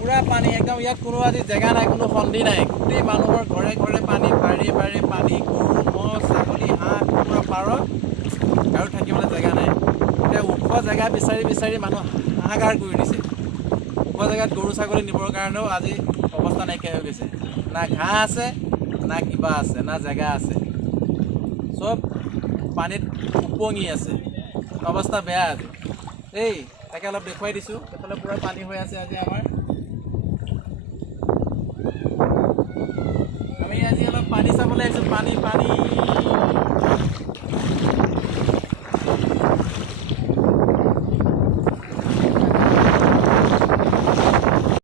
পুৰা পানী একদম ইয়াত কোনো আজি জেগা নাই কোনো সন্ধি নাই গোটেই মানুহৰ ঘৰে ঘৰে পানী বাৰী বাৰী পানী গৰু ম'হ ছাগলী হাঁহ কুকুৰা পাৰ আৰু থাকিবলৈ জেগা নাই এতিয়া ওখ জেগা বিচাৰি বিচাৰি মানুহ হাহাকাৰ কৰি দিছে ওখ জেগাত গৰু ছাগলী নিবৰ কাৰণেও আজি অৱস্থা নাইকিয়া হৈ গৈছে না ঘাঁহ আছে না কিবা আছে না জেগা আছে চব পানীত উপঙি আছে অৱস্থা বেয়া আজি এই তাকে অলপ দেখুৱাই দিছোঁ সেইফালে পূৰা পানী হৈ আছে আজি আমাৰ আমি আজি অলপ পানী চাবলৈ আহিছোঁ পানী